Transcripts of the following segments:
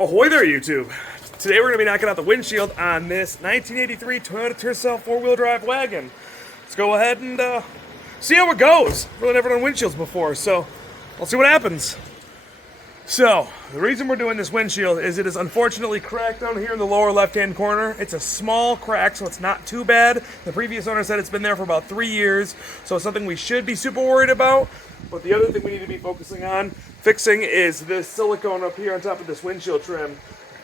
Ahoy there, YouTube! Today we're going to be knocking out the windshield on this 1983 Toyota Tercel four-wheel drive wagon. Let's go ahead and see how it goes. Really never done windshields before, so let's see what happens. So, the reason we're doing this windshield is it is unfortunately cracked down here in the lower left-hand corner. It's a small crack, so it's not too bad. The previous owner said it's been there for about 3 years, so it's something we should be super worried about. But the other thing we need to be focusing on fixing is this silicone up here on top of this windshield trim.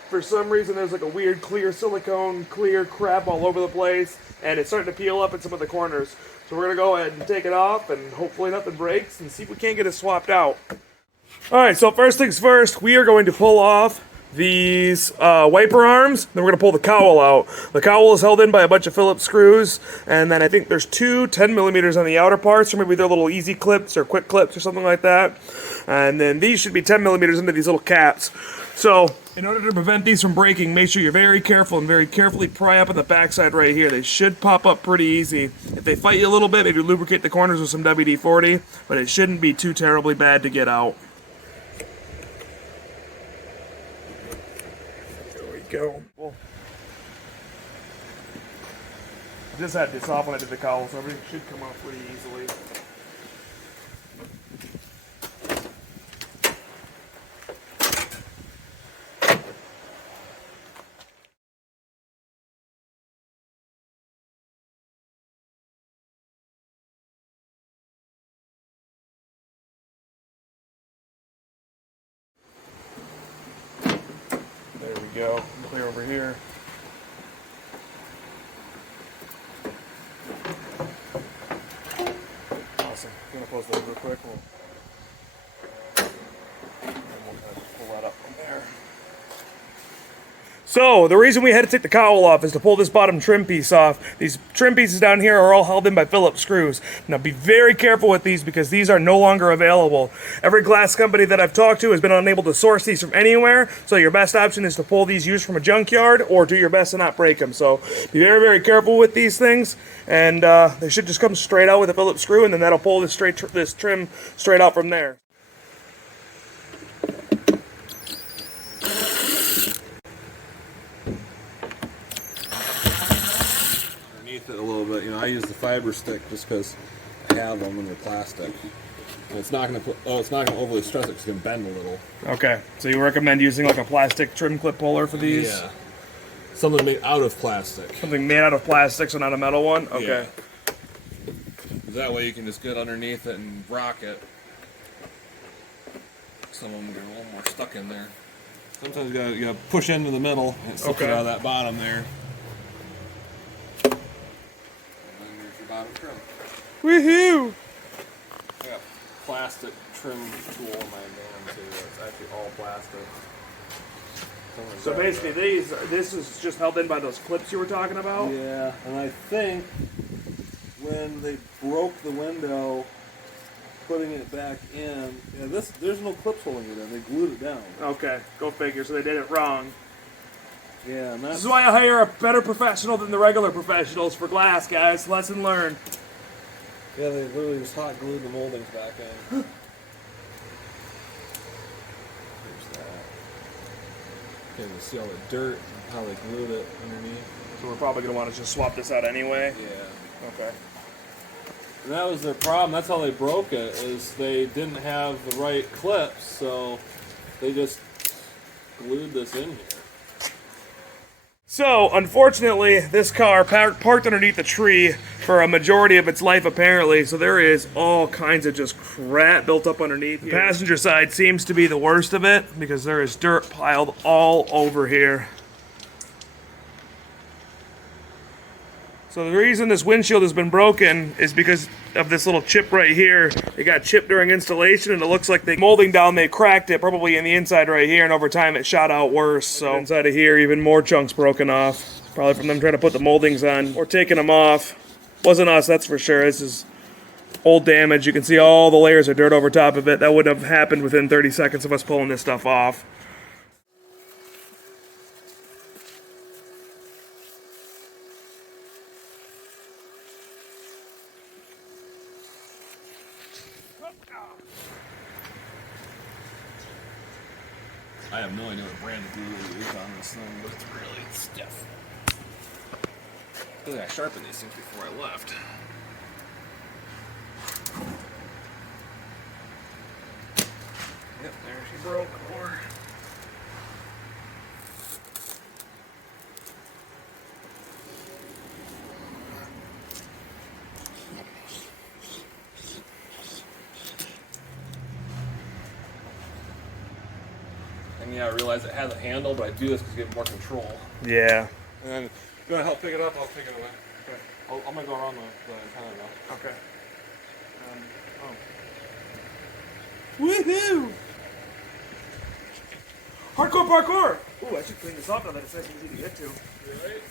For some reason, there's like a weird clear silicone, clear crap all over the place, and it's starting to peel up in some of the corners. So we're going to go ahead and take it off, and hopefully nothing breaks, and see if we can't get it swapped out. Alright, so first things first, we are going to pull off these wiper arms, then we're going to pull the cowl out. The cowl is held in by a bunch of Phillips screws, and then I think there's two 10mm on the outer parts, or maybe they're little easy clips or quick clips or something like that. And then these should be 10mm into these little caps. So, in order to prevent these from breaking, make sure you're very careful and very carefully pry up on the backside right here. They should pop up pretty easy. If they fight you a little bit, maybe lubricate the corners with some WD-40, but it shouldn't be too terribly bad to get out. Go. Well, I just had this off when I did the cowl, so everything should come off pretty easily. There we go. Clear over here. Awesome. I'm gonna close that real quick. And we'll kind of pull that up from there. So, the reason we had to take the cowl off is to pull this bottom trim piece off. These trim pieces down here are all held in by Phillips screws. Now, be very careful with these because these are no longer available. Every glass company that I've talked to has been unable to source these from anywhere, so your best option is to pull these used from a junkyard or do your best to not break them. So, be very, very careful with these things, and they should just come straight out with a Phillips screw, and then that'll pull this trim straight out from there. It a little bit, I use the fiber stick just because I have them and they're plastic. And it's not going to overly stress it because it's going to bend a little. Okay, so you recommend using like a plastic trim clip puller for these? Yeah. Something made out of plastic. Something made out of plastic, so not a metal one? Okay. Yeah. That way you can just get underneath it and rock it. Some of them get a little more stuck in there. Sometimes you gotta push into the middle and it slips it out of that bottom there. Bottom trim. Woohoo! I got plastic trim tool in my van too. It's actually all plastic. So basically, this is just held in by those clips you were talking about? Yeah, and I think when they broke the window, putting it back in, there's no clips holding it in. They glued it down. Okay, go figure. So they did it wrong. Yeah, and this is why I hire a better professional than the regular professionals for glass, guys. Lesson learned. Yeah, they literally just hot glued the moldings back in. There's that. Okay, you see all the dirt and how they glued it underneath. So we're probably going to want to just swap this out anyway? Yeah. Okay. And that was their problem. That's how they broke it, is they didn't have the right clips, so they just glued this in here. So, unfortunately, this car parked underneath a tree for a majority of its life, apparently, so there is all kinds of just crap built up underneath here. The passenger side seems to be the worst of it, because there is dirt piled all over here. So the reason this windshield has been broken is because of this little chip right here. It got chipped during installation, and it looks like the molding down, they cracked it, probably in the inside right here, and over time it shot out worse. So inside of here, even more chunks broken off. Probably from them trying to put the moldings on or taking them off. Wasn't us, that's for sure. This is old damage. You can see all the layers of dirt over top of it. That wouldn't have happened within 30 seconds of us pulling this stuff off. I have no idea what brand of glue they use on this thing, but it's really stiff. I think I sharpened these things before I left. Yep, there she broke. Or And yeah, I realize it has a handle, but I do this to get more control. yeah. And then, if you want to help pick it up, I'll pick it away. Okay. I'm going to go around the antenna now. Okay. Woohoo! Hardcore parkour! Ooh, I should clean this off now that it's nice and easy to get to. Right.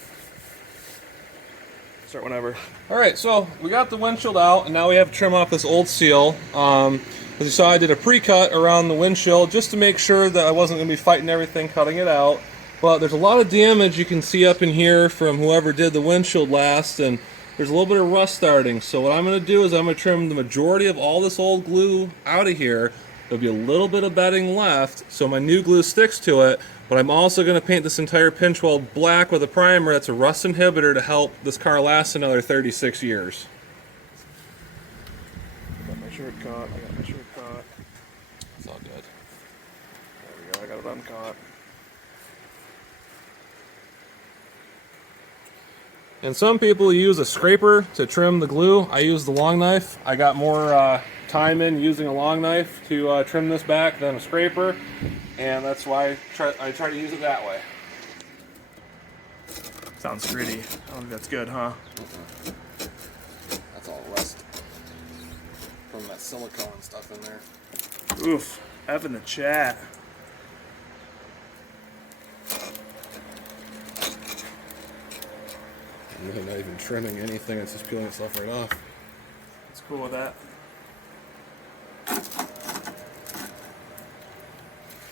Start whenever. Alright, so we got the windshield out, and now we have to trim off this old seal. As you saw, I did a pre-cut around the windshield just to make sure that I wasn't going to be fighting everything, cutting it out. But there's a lot of damage you can see up in here from whoever did the windshield last, and there's a little bit of rust starting. So what I'm going to do is I'm going to trim the majority of all this old glue out of here. There'll be a little bit of bedding left, so my new glue sticks to it. But I'm also going to paint this entire pinch weld black with a primer that's a rust inhibitor to help this car last another 36 years. Got my shirt caught. I got my shirt caught. It's all good. There we go. I got it uncaught. And some people use a scraper to trim the glue. I use the long knife. I got more time in using a long knife to trim this back than a scraper, and that's why I try to use it that way. Sounds gritty. I don't think that's good, huh? That's all rust from that silicone and stuff in there. Oof. F in the chat. I'm really not even trimming anything, it's just peeling itself right off. It's cool with that.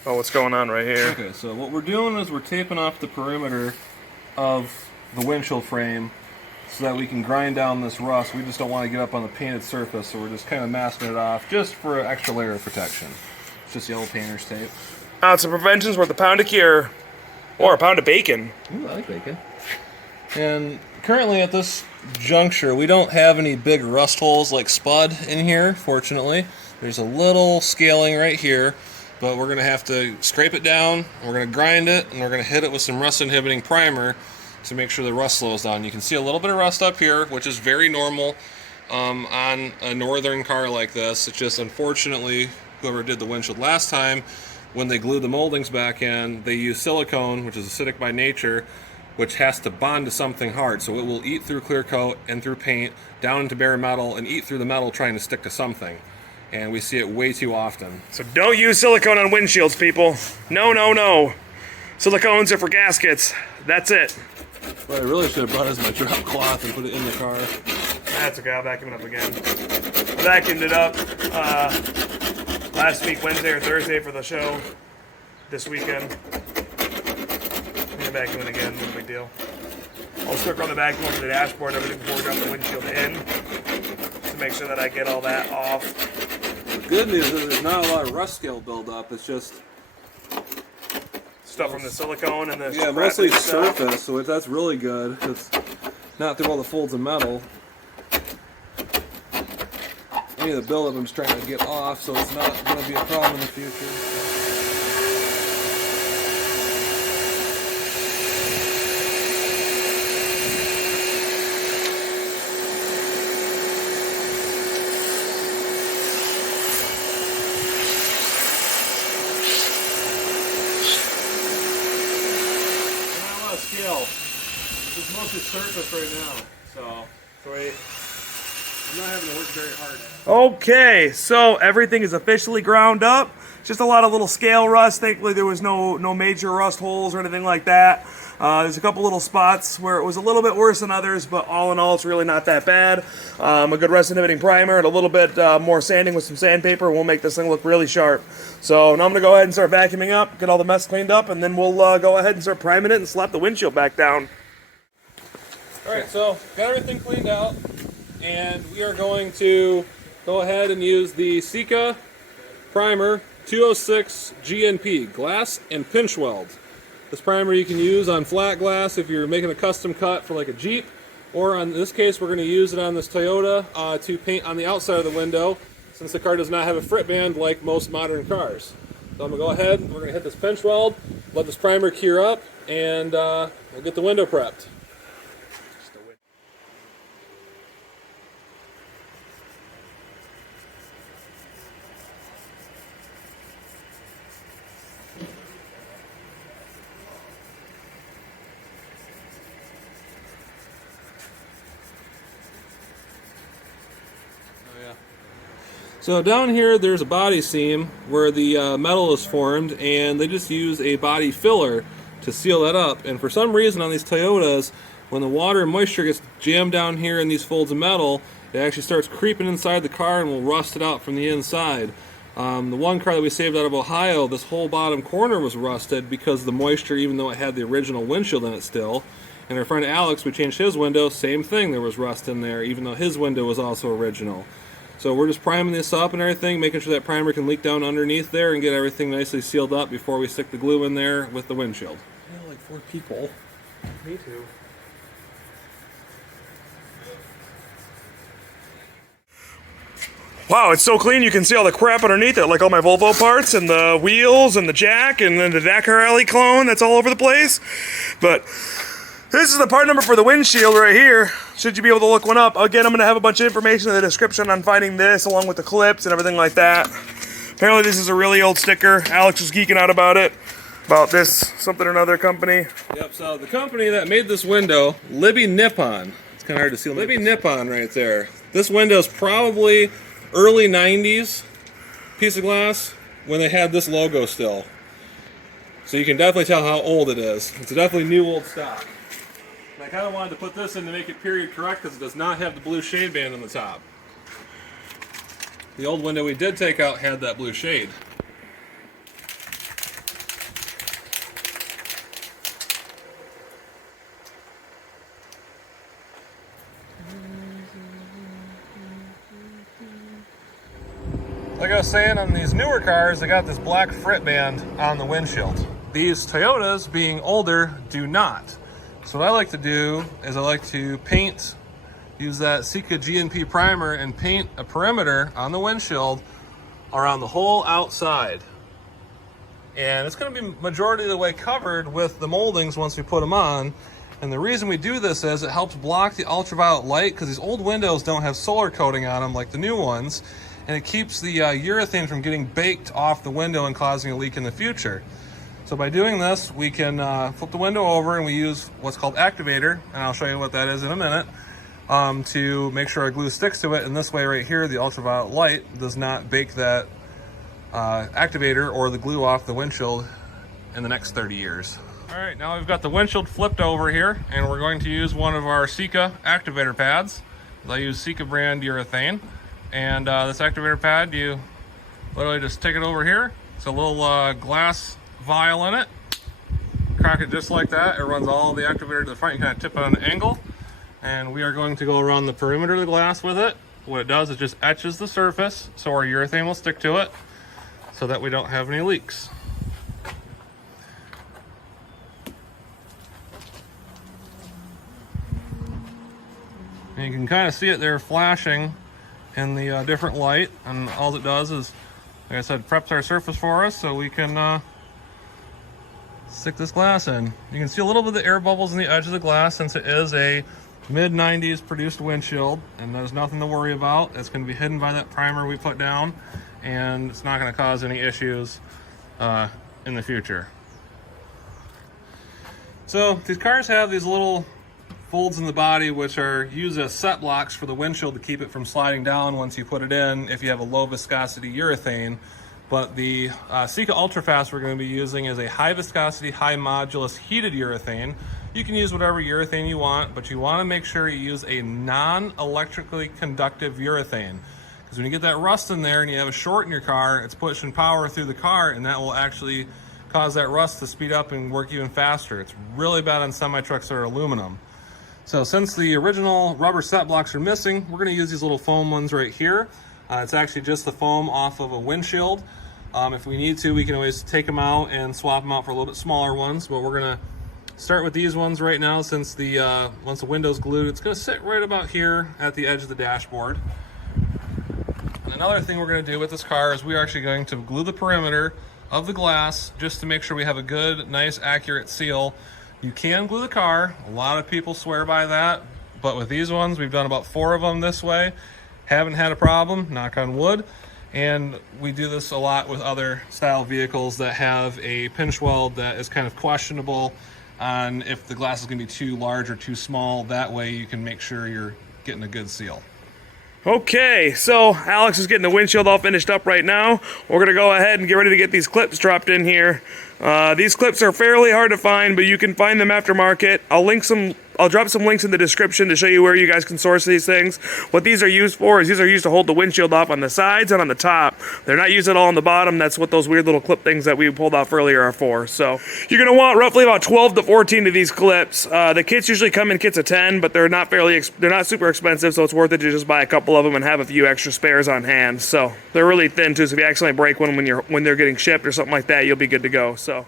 Oh, what's going on right here? Okay, so what we're doing is we're taping off the perimeter of the windshield frame so that we can grind down this rust. We just don't want to get up on the painted surface, so we're just kind of masking it off just for an extra layer of protection. It's just yellow painter's tape. So prevention's worth a pound of cure. Or a pound of bacon. Ooh, I like bacon. And currently at this juncture, we don't have any big rust holes like Spud in here, fortunately. There's a little scaling right here, but we're going to have to scrape it down, we're going to grind it, and we're going to hit it with some rust inhibiting primer to make sure the rust slows down. You can see a little bit of rust up here, which is very normal on a northern car like this. It's just, unfortunately, whoever did the windshield last time, when they glued the moldings back in, they used silicone, which is acidic by nature, which has to bond to something hard. So it will eat through clear coat and through paint, down into bare metal, and eat through the metal trying to stick to something. And we see it way too often. So don't use silicone on windshields, people. No, no, no. Silicones are for gaskets. That's it. What I really should have brought is my drop cloth and put it in the car. That's okay, I'll vacuum it up again. I vacuumed it up last week, Wednesday or Thursday for the show. This weekend. Vacuum it again, no big deal. I'll stick on the vacuum over the dashboard and everything before we drop the windshield in to make sure that I get all that off. The good news is there's not a lot of rust scale buildup. It's just stuff from the silicone and the mostly surface, so that's really good. It's not through all the folds of metal. Any of the buildup I'm just trying to get off, so it's not going to be a problem in the future. It's mostly surface right now, so I'm not having to work very hard. Okay, so everything is officially ground up. Just a lot of little scale rust. Thankfully, there was no major rust holes or anything like that. There's a couple little spots where it was a little bit worse than others, but all in all, it's really not that bad. A good rust inhibiting primer and a little bit more sanding with some sandpaper will make this thing look really sharp. So now I'm going to go ahead and start vacuuming up, get all the mess cleaned up, and then we'll go ahead and start priming it and slap the windshield back down. Alright, so got everything cleaned out, and we are going to go ahead and use the Sika primer 206 GNP, glass and pinch weld. This primer you can use on flat glass if you're making a custom cut for like a Jeep, or in this case we're going to use it on this Toyota to paint on the outside of the window, since the car does not have a frit band like most modern cars. So I'm going to go ahead and we're going to hit this pinch weld, let this primer cure up, and we'll get the window prepped. So down here there's a body seam where the metal is formed, and they just use a body filler to seal that up. And for some reason on these Toyotas, when the water and moisture gets jammed down here in these folds of metal, it actually starts creeping inside the car and will rust it out from the inside. The one car that we saved out of Ohio, this whole bottom corner was rusted because of the moisture, even though it had the original windshield in it still. And our friend Alex, we changed his window, same thing, there was rust in there, even though his window was also original. So we're just priming this up and everything, making sure that primer can leak down underneath there and get everything nicely sealed up before we stick the glue in there with the windshield. Yeah, like 4 people. Me too. Wow, it's so clean you can see all the crap underneath it, like all my Volvo parts and the wheels and the jack and then the Dakar Alley clone that's all over the place. But this is the part number for the windshield right here. Should you be able to look one up. Again, I'm going to have a bunch of information in the description on finding this, along with the clips and everything like that. Apparently this is a really old sticker. Alex was geeking out about it. About this something or another company. Yep, so the company that made this window, Libby Nippon. It's kind of hard to see. Libby Nippon right there. This window is probably early 90s piece of glass when they had this logo still. So you can definitely tell how old it is. It's definitely new old stock. I kind of wanted to put this in to make it period correct because it does not have the blue shade band on the top. The old window we did take out had that blue shade. Like I was saying, on these newer cars, they got this black frit band on the windshield. These Toyotas, being older, do not. So what I like to do is I like to paint, use that Sika GNP primer and paint a perimeter on the windshield around the whole outside. And it's going to be majority of the way covered with the moldings once we put them on. And the reason we do this is it helps block the ultraviolet light, because these old windows don't have solar coating on them like the new ones. And it keeps the urethane from getting baked off the window and causing a leak in the future. So by doing this, we can flip the window over and we use what's called activator, and I'll show you what that is in a minute, to make sure our glue sticks to it. And this way right here, the ultraviolet light does not bake that activator or the glue off the windshield in the next 30 years. All right, now we've got the windshield flipped over here, and we're going to use one of our Sika activator pads. I use Sika brand urethane. And this activator pad, you literally just take it over here. It's a little glass vial in it. Crack it just like that. It runs all the activator to the front. You kind of tip it on an angle. And we are going to go around the perimeter of the glass with it. What it does is just etches the surface so our urethane will stick to it so that we don't have any leaks. And you can kind of see it there flashing in the different light, and all it does is, like I said, preps our surface for us so we can stick this glass in. You can see a little bit of the air bubbles in the edge of the glass since it is a mid-90s produced windshield, and there's nothing to worry about. It's going to be hidden by that primer we put down, and it's not going to cause any issues in the future. So these cars have these little folds in the body which are used as set blocks for the windshield to keep it from sliding down once you put it in if you have a low viscosity urethane. But the Sika Ultrafast we're going to be using is a high viscosity, high modulus heated urethane. You can use whatever urethane you want, but you want to make sure you use a non-electrically conductive urethane. Because when you get that rust in there and you have a short in your car, it's pushing power through the car, and that will actually cause that rust to speed up and work even faster. It's really bad on semi-trucks that are aluminum. So since the original rubber set blocks are missing, we're going to use these little foam ones right here. It's actually just the foam off of a windshield. If we need to, we can always take them out and swap them out for a little bit smaller ones, but we're gonna start with these ones right now since the once the window's glued, it's gonna sit right about here at the edge of the dashboard. And another thing we're gonna do with this car is we're actually going to glue the perimeter of the glass just to make sure we have a good, nice, accurate seal. You can glue the car. A lot of people swear by that, but with these ones, we've done about 4 of them this way. Haven't had a problem, knock on wood. And we do this a lot with other style vehicles that have a pinch weld that is kind of questionable on if the glass is going to be too large or too small. That way you can make sure you're getting a good seal. Okay, so Alex is getting the windshield all finished up right now. We're gonna go ahead and get ready to get these clips dropped in here. These clips are fairly hard to find, but you can find them aftermarket. I'll drop some links in the description to show you where you guys can source these things. What these are used for is these are used to hold the windshield off on the sides and on the top. They're not used at all on the bottom. That's what those weird little clip things that we pulled off earlier are for. So you're gonna want roughly about 12 to 14 of these clips. The kits usually come in kits of 10, but they're not super expensive, so it's worth it to just buy a couple of them and have a few extra spares on hand. So they're really thin too, so if you accidentally break one when they're getting shipped or something like that, you'll be good to go. So.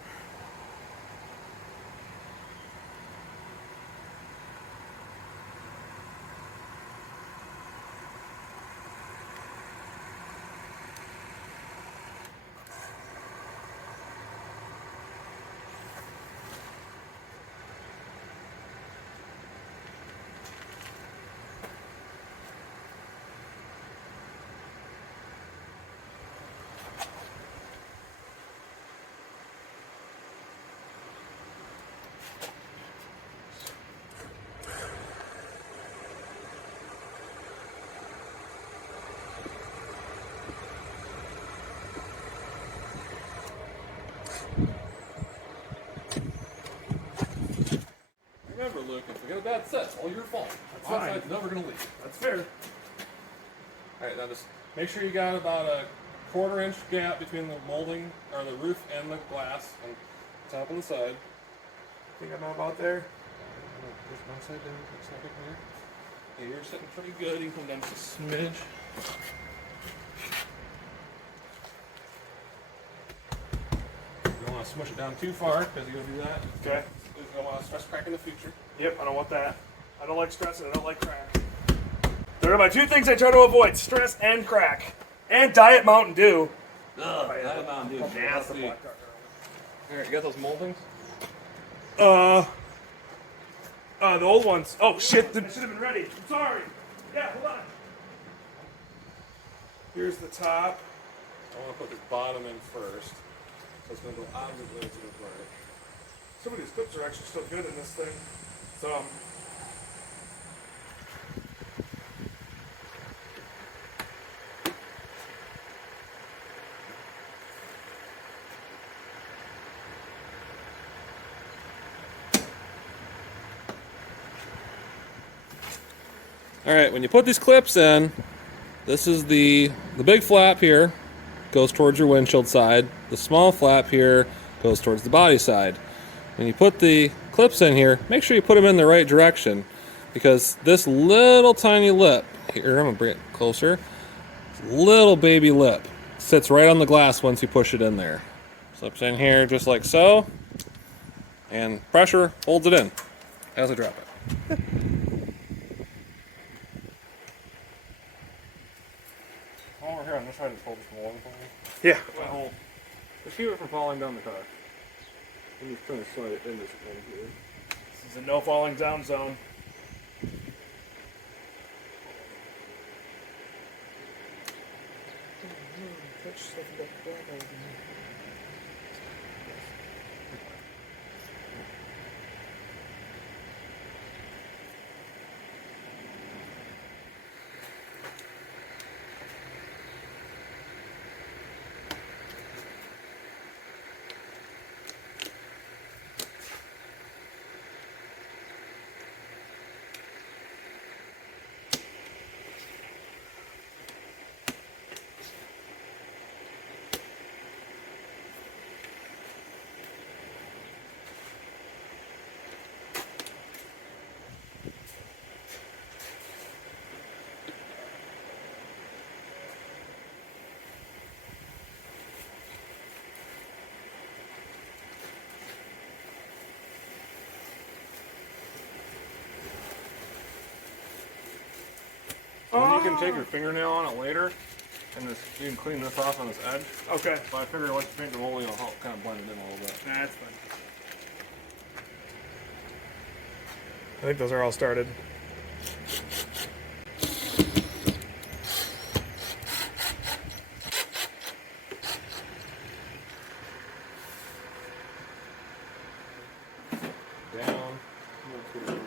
Remember, Luke, if we get a bad set, it's all your fault. That's fine. Outside's never going to leak. That's fair. All right, now just make sure you got about a 1/4 inch gap between the molding, or the roof and the glass, on the top and the side. Think I'm about there? Just upside down, upside up here. Yeah, you're sitting pretty good. You can come down just a smidge. You don't want to smush it down too far, because you're going to do that. Okay. You don't want to stress crack in the future. Yep, I don't want that. I don't like stress and I don't like crack. There are my 2 things I try to avoid: stress and crack. And Diet Mountain Dew. Ugh, Diet Mountain Dew, nasty. All right, you got those moldings? The old ones. Oh shit, I should have been ready. I'm sorry. Yeah, hold on. Here's the top. I want to put the bottom in first. So it's going to go opposite ways to the right. Some of these clips are actually still good in this thing. So. All right, when you put these clips in, this is the big flap here goes towards your windshield side. The small flap here goes towards the body side. When you put the clips in here, make sure you put them in the right direction, because this little tiny lip here, I'm gonna bring it closer, little baby lip sits right on the glass once you push it in there. Slips in here just like so, and pressure holds it in as I drop it. While we're here, I'm going to try to hold this more for me. Yeah. Well, just keep it from falling down the car. I'm just trying to slide it in this thing here. This is a no falling down zone. And you can take your fingernail on it later, and you can clean this off on this edge. Okay. So I figured electric paint removal will help kind of blend it in a little bit. That's fine. I think those are all started. Down.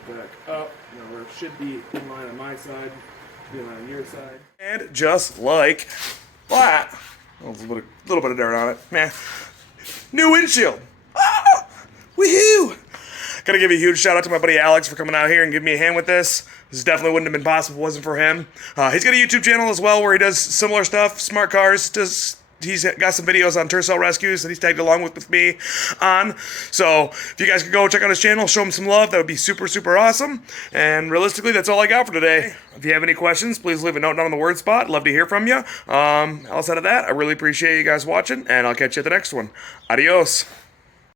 Back up. Now it should be in line on my side, be in line on your side. And just like that. Oh, there's a little bit of dirt on it. Man. New windshield. Ah! Woohoo! Gotta give a huge shout out to my buddy Alex for coming out here and giving me a hand with this. This definitely wouldn't have been possible if it wasn't for him. He's got a YouTube channel as well where he does similar stuff, smart cars, he's got some videos on Tercel rescues that he's tagged along with me on. So if you guys could go check out his channel, show him some love, that would be super, super awesome. And realistically, that's all I got for today. If you have any questions, please leave a note down in the word spot. Love to hear from you. Outside of that, I really appreciate you guys watching, and I'll catch you at the next one. Adios.